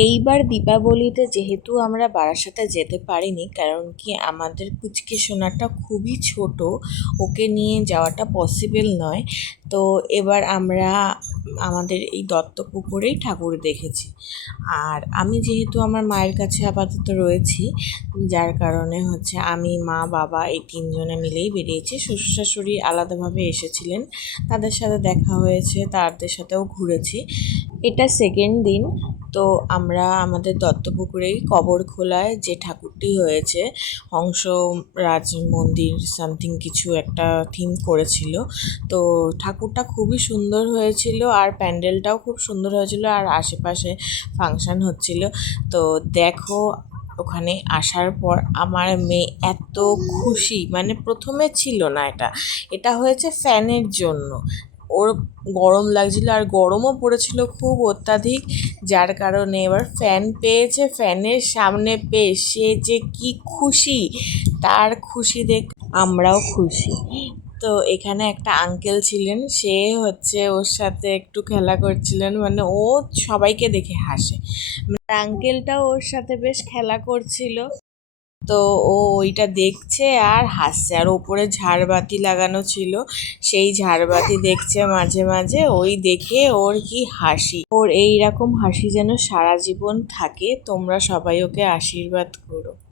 এইবার দীপাবলিতে যেহেতু আমরা বারাসাতে যেতে পারিনি, কারণ কি আমাদের পুচকে সোনাটা খুবই ছোট, ওকে নিয়ে যাওয়াটা পসিবল নয়। তো এবার আমরা আমাদের এই দত্তপুকুরেই ঠাকুর দেখেছি। আর আমি যেহেতু আমার মায়ের কাছে আপাতত রয়েছি, যার কারণে হচ্ছে আমি, মা, বাবা এই তিনজনে মিলেই বেরিয়েছি। শ্বশুর শাশুড়ি আলাদাভাবে এসেছিলেন, তাদের সাথে দেখা হয়েছে, তাদের সাথেও ঘুরেছি। এটা সেকেন্ড দিন। তো আমরা আমাদের দত্তপুকুরেই কবরখোলায় যে ঠাকুরটি হয়েছে, হংস রাজ মন্দির সামথিং কিছু একটা থিম করেছিল। তো ঠাকুরটা খুবই সুন্দর হয়েছিল, আর প্যান্ডেলটাও খুব সুন্দর হয়েছিল, আর আশেপাশে ফাংশন হচ্ছিল। তো দেখো, ওখানে আসার পর আমার মেয়ে এত খুশি, মানে প্রথমে ছিল না এটা, এটা হয়েছে ফ্যানের জন্য। ওর গরম লাগছিল, আর গরমও পড়েছিল খুব অত্যাধিক, যার কারণে এবার ফ্যান পেয়েছে। ফ্যানের সামনে পেয়ে সে যে কি খুশি, তার খুশি দেখ আমরাও খুশি। তো এখানে একটা আঙ্কেল ছিলেন, সে হচ্ছে ওর সাথে একটু খেলা করছিলেন, মানে ও সবাইকে দেখে হাসে। আঙ্কেলটাও ওর সাথে বেশ খেলা করছিল। তো ও ওইটা দেখছে আর হাসছে, আর ওপরে ঝাড়বাতি লাগানো ছিল, সেই ঝাড়বাতি দেখছে মাঝে মাঝে। ওই দেখে ওর কি হাসি, ওর এই রকম হাসি যেন সারা জীবন থাকে। তোমরা সবাই ওকে আশীর্বাদ করো।